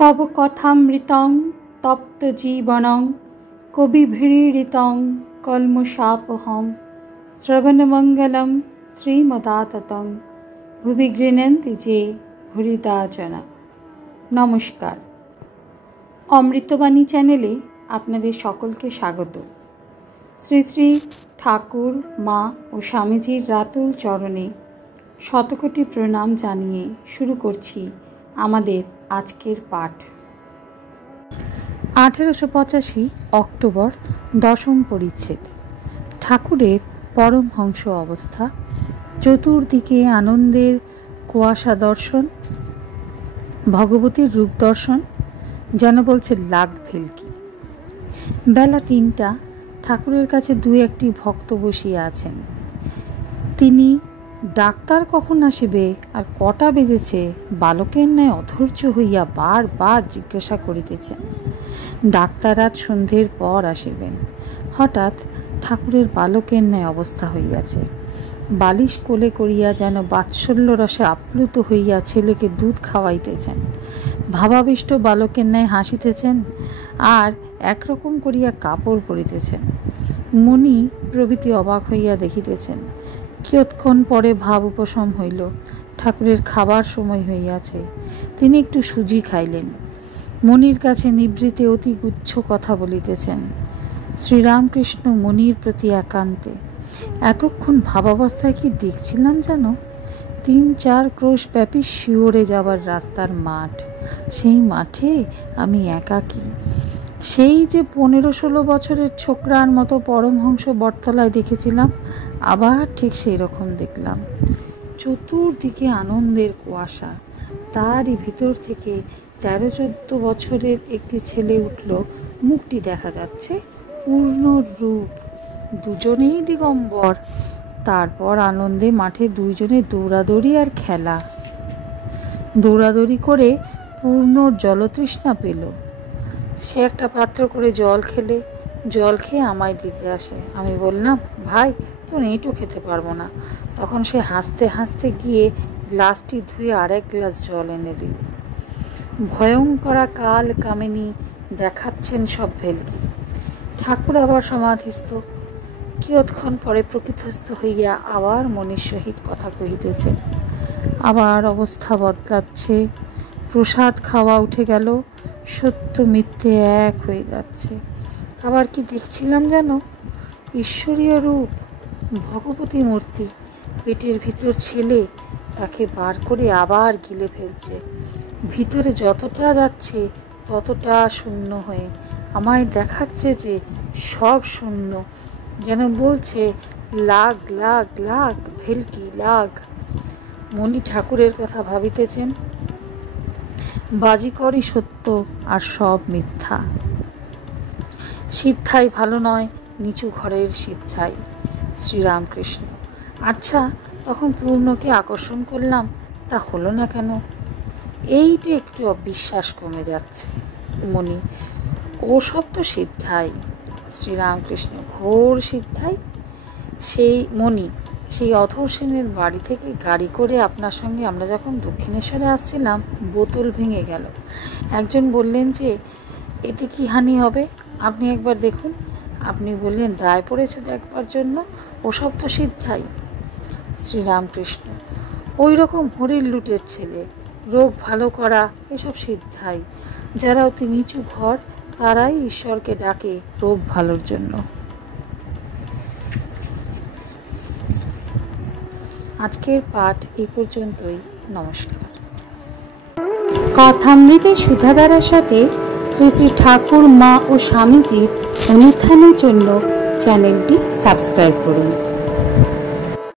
तव कथामृतं तप्तजीवनं कविभिरीडितं कल्मषापहं श्रवणमङ्गलं श्रीमदाततं भुवि गृह्णन्ति जे भूरिदा जना। नमस्कार, अमृतबाणी चैनेले आपनादेर सकलके स्वागत। श्री श्री ठाकुर मा और स्वामीजीर रातुल चरणे शतकोटी प्रणाम जानिए शुरू करछि आमादेर आजकेर पाठ। 1885 अक्टोबर दशम परिच्छेद। ठाकुरेर परमहंस अवस्था, चतुर्दिके आनंदेर कुयाशा दर्शन, भगवतीर रूप दर्शन जेन बोलছে लाग भेलकी। बेला 3टा, ठाकुरेर काছে दु एकटी भक्त बसिया आছেন। তিনি ডাক্তার কখন আসিবে আর কটা বেজেছে বালকের ন্যায় অধৈর্য হইয়া বারবার জিজ্ঞাসা করিতেছেন। ডাক্তার আজ সন্ধ্যের পর আসিবেন। হঠাৎ ঠাকুরের বালকের ন্যায় অবস্থা হইয়াছে। বালিশ কোলে করিয়া যেন বাৎসল্য রসে আপ্লুত হইয়া ছেলেকে দুধ খাওয়াইতেছেন। ভাবাবিষ্ট বালকের ন্যায় হাসিতেছেন আর একরকম করিয়া কাপড় পরিতেছেন। মণি প্রভৃতি অবাক হইয়া দেখিতেছেন। কিয়ৎক্ষণ পরে ভাব উপশম হইল। ঠাকুরের খাবার সময় হইয়াছে। তিনি একটু সুজি খাইলেন। মণির কাছে নিভৃতে অতি গুচ্ছ কথা বলিতেছেন। শ্রীরামকৃষ্ণ মণির প্রতি একান্তে। এতক্ষণ ভাবাবস্থায় কি দেখছিলাম যেন? 3-4 ক্রোশ ব্যাপী শিওরে যাবার রাস্তার মাঠ। সেই মাঠে আমি একাকী। সেই যে 15-16 বছরের ছোকরার মতো পরমহংস বটতলায় দেখেছিলাম, আবার ঠিক সেই রকম দেখলাম। চতুর্দিকে আনন্দের কুয়াশা। তারই ভিতর থেকে 13-14 বছরের একটি ছেলে উঠল। মুখটি দেখা যাচ্ছে পূর্ণ রূপ, দুজনেই দিগম্বর। তারপর আনন্দে মাঠে দুইজনে দৌড়াদৌড়ি আর খেলা। দৌড়াদৌড়ি করে পূর্ণর জলতৃষ্ণা পেল। সে একটা পাত্র করে জল খেলে, জল খেয়ে আমায় দিতে আসে। আমি বললাম, ভাই তোর এইটু খেতে পারবো না। তখন সে হাসতে হাসতে গিয়ে গ্লাসটি ধুয়ে আরেক গ্লাস জল এনে দিল। ভয়ঙ্করা কাল কামিনী দেখাচ্ছেন সব ভেলকি। ঠাকুর আবার সমাধিস্থ। কিয়ৎক্ষণ পরে প্রকৃতস্থ হইয়া আবার মনির সহিত কথা কহিতেছেন। আবার অবস্থা বদলাচ্ছে। প্রসাদ খাওয়া উঠে গেল। সত্য মিথ্যে এক হয়ে যাচ্ছে। আবার কি দেখছিলাম যেন? ঈশ্বরীয় রূপ, ভগবতী মূর্তি। পেটের ভিতর ছেলে, তাকে বার করে আবার গিলে ফেলছে। ভিতরে যতটা যাচ্ছে ততটা শূন্য হয়ে আমায় দেখাচ্ছে যে সব শূন্য। যেন বলছে, লাগ লাগ লাগ ভেলকি লাগ। মণি ঠাকুরের কথা ভাবিতেছেন। বাজিকরই সত্য আর সব মিথ্যা। সিদ্ধাই ভালো নয়, নিচু ঘরের সিদ্ধাই। শ্রীরামকৃষ্ণ। আচ্ছা, তখন পূর্ণকে আকর্ষণ করলাম, তা হলো না কেন? এইটা একটু অবিশ্বাস কমে যাচ্ছে। মণি। ও সব তো সিদ্ধাই। শ্রীরামকৃষ্ণ। ঘোর সিদ্ধাই। সেই মণি, সেই অধর সেনের বাড়ি থেকে গাড়ি করে আপনার সঙ্গে আমরা যখন দক্ষিণেশ্বরে আসছিলাম, বোতল ভেঙে গেল। একজন বললেন যে এতে কি হানি হবে, আপনি একবার দেখুন। আপনি বললেন দায় পড়েছে দেখবার জন্য। ওসব তো সিদ্ধাই। শ্রীরামকৃষ্ণ। ওই রকম হরির লুটের ছেলে, রোগ ভালো করা, এসব সিদ্ধাই। যারা অতি নিচু ঘর, তারাই ঈশ্বরকে ডাকে রোগ ভালোর জন্য। আজকের পাঠ এই পর্যন্তই। নমস্কার। কথামৃতে সুধাধারার সাথে শ্রী শ্রী ঠাকুর মা ও স্বামীজির অনুধ্যানের জন্য চ্যানেলটি সাবস্ক্রাইব করুন।